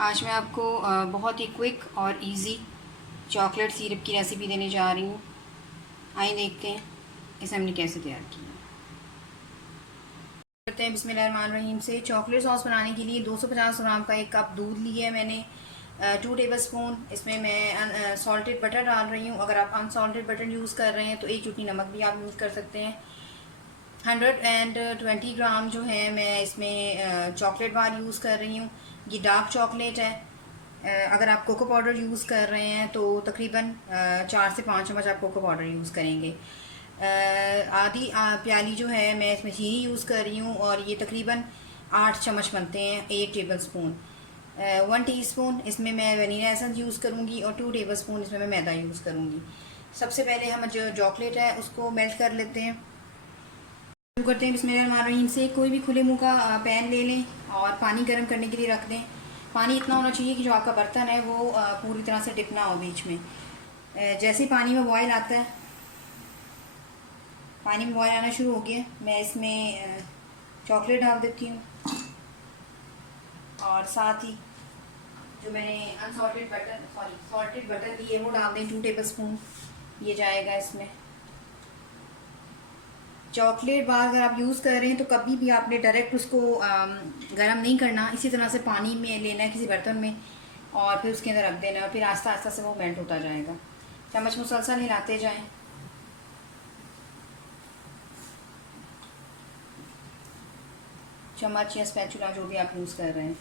आज मैं आपको बहुत ही क्विक और इजी चॉकलेट सिरप की रेसिपी देने जा रही हूँ। आइए देखते हैं इसे हमने कैसे तैयार किया। करते हैं बिस्मिल्लाहिर्रहमानिर्रहीम से। चॉकलेट सॉस बनाने के लिए 250 ग्राम का एक कप दूध लिया है मैंने। 2 टेबल स्पून इसमें मैं सॉल्टेड बटर डाल रही हूँ। अगर आप अनसॉल्टेड बटर यूज़ कर रहे हैं तो 1 चुटकी नमक भी आप यूज़ कर सकते हैं। 120 ग्राम जो है मैं इसमें चॉकलेट बार यूज़ कर रही हूँ। ये डार्क चॉकलेट है। अगर आप कोको पाउडर यूज़ कर रहे हैं तो तकरीबन 4 से 5 चम्मच आप कोको पाउडर यूज़ करेंगे। आधी प्याली जो है मैं इसमें चीनी यूज़ कर रही हूँ और ये तकरीबन 8 चम्मच बनते हैं। 1 टेबल स्पून 1 टीस्पून इसमें मैं वनीला एसेंस यूज़ करूँगी और 2 टेबल स्पून इसमें मैं मैदा यूज़ करूँगी। सबसे पहले हम जो चॉकलेट है उसको मेल्ट कर लेते हैं। शुरू करते हैं बिस्मिल्लाहिर्रहमानिर्रहीम से। कोई भी खुले मुंह का पैन ले लें और पानी गर्म करने के लिए रख दें। पानी इतना होना चाहिए कि जो आपका बर्तन है वो पूरी तरह से डिप ना हो बीच में। जैसे ही पानी में बॉयल आता है, पानी में बॉयल आना शुरू हो गया, मैं इसमें चॉकलेट डाल देती हूँ और साथ ही जो मैंने सॉल्टेड बटर ली है वो डाल दें। 2 टेबल स्पून ये जाएगा इसमें। चॉकलेट बार अगर आप यूज़ कर रहे हैं तो कभी भी आपने डायरेक्ट उसको गर्म नहीं करना। इसी तरह से पानी में लेना है किसी बर्तन में और फिर उसके अंदर रख देना और फिर आस्ता आस्ता से वो मेल्ट होता जाएगा। चम्मच मुसलसल हिलाते जाएं। चम्मच या स्पैचुला जो भी आप यूज़ कर रहे हैं।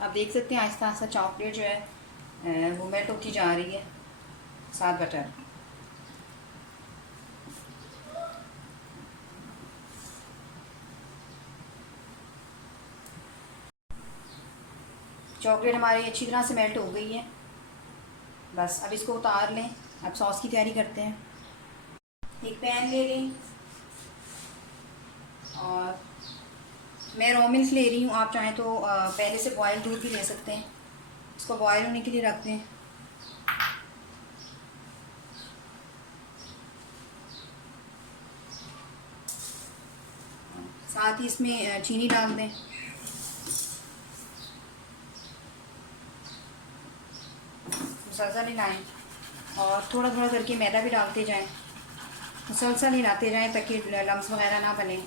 आप देख सकते हैं आहिस्ता आहिस्ता चॉकलेट जो है वो मेल्ट होती जा रही है साथ बटर। चॉकलेट हमारी अच्छी तरह से मेल्ट हो गई है। बस अब इसको उतार लें। अब सॉस की तैयारी करते हैं। एक पैन ले लें और मैं रॉ मिल्क ले रही हूँ। आप चाहें तो पहले से बॉयल दूध भी ले सकते हैं। इसको बॉयल होने के लिए रख दें। साथ ही इसमें चीनी डाल दें। मुसलसल हिलाएं और थोड़ा थोड़ा करके मैदा भी डालते जाएं। मुसलसल हिलाते जाएं ताकि लम्स वगैरह ना बने।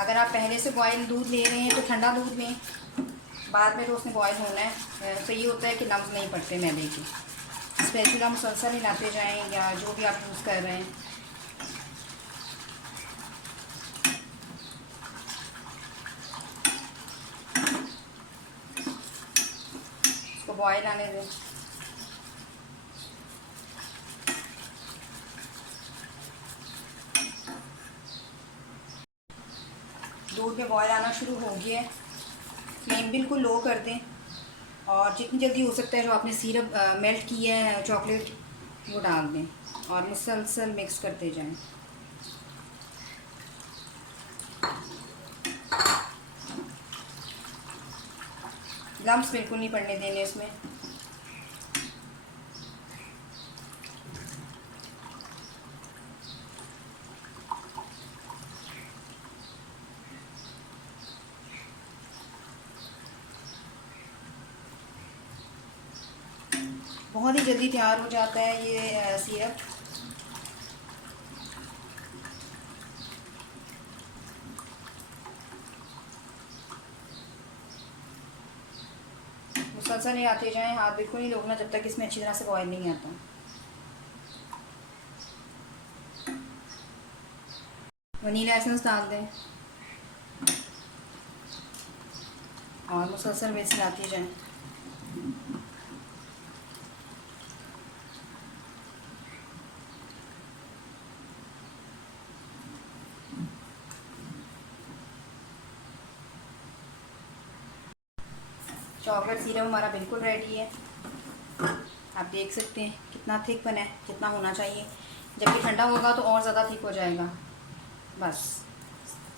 अगर आप पहले से बॉयल दूध ले रहे हैं तो ठंडा दूध लें। बाद में तो उसने बॉयल होना है तो ये होता है कि लम्स नहीं पड़ते मैदे के। स्पैचुला मुसलसल हिलाते जाएं या जो भी आप यूज़ कर रहे हैं। इसको बॉयल आने दें। दूध में बॉयल आना शुरू हो गया है। फ्लेम बिल्कुल लो कर दें और जितनी जल्दी हो सकता है जो आपने सिरप मेल्ट किया है चॉकलेट वो डाल दें और मुसलसल मिक्स करते जाएं। लम्स बिल्कुल नहीं पड़ने देने इसमें। बहुत ही जल्दी तैयार हो जाता है ये सिरप। मुसलसल नहीं आते जाएं। हाथ बिल्कुल नहीं रोकना जब तक इसमें अच्छी तरह से बॉयल नहीं आता। वनीला एसेंस डाल दें और मुसलसल मिक्स हिलाते जाएं। चॉकलेट सिरप हमारा बिल्कुल रेडी है। आप देख सकते हैं कितना थिक बना है, कितना होना चाहिए। जब ये ठंडा होगा तो और ज़्यादा थिक हो जाएगा। बस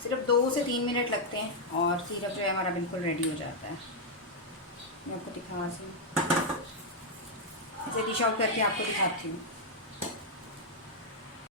सिर्फ 2 से 3 मिनट लगते हैं और सिरप जो है हमारा बिल्कुल रेडी हो जाता है। मैं आपको दिखा सी इसे डिश आउट करके आपको दिखाती हूँ।